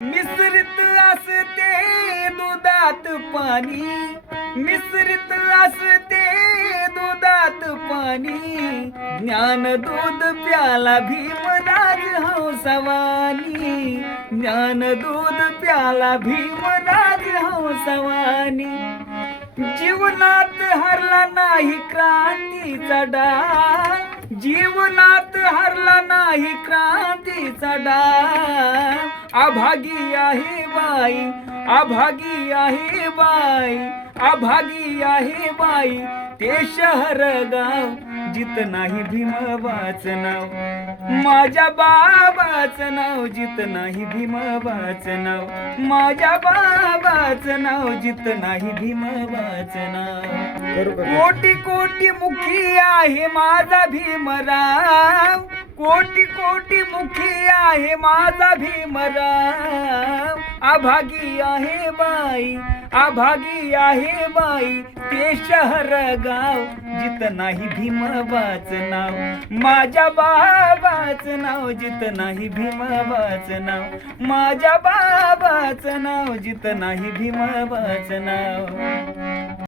मिश्रित असते दुधात पाणी. मिश्रित असते दुधात पाणी. ज्ञान दूध प्याला भीमराज हंसवानी ज्ञान दूध प्याला भीमराज हंसवानी जीवनात हरला नाही क्रांतीचा डा जीवनात हरला नाही क्रांतीचा डा अभागी आहे बाई अभागी आहे बाई अभागी आहे बाई. ते शहर गाव जित नाही भीमबाच नाव. माझ्या बाबाचं नाव जित नाही भीमबाचं नाव. माझ्या बाबाचं नाव जित नाही भीमबाचं नाव. कोटी कोटी मुखी आहे माझा भीमराव. कोटी कोटी मुखी आहे माझा भीमराव अभागी आहे बाई अभागी आहे बाई ते शहर गाव. जित नाही भीमबाच नाव माझ्या बाबाच नाव. जित नाही भीमबाचं नाव माझ्या बाबाचं नाव. जित नाही भीमबाचं नाव.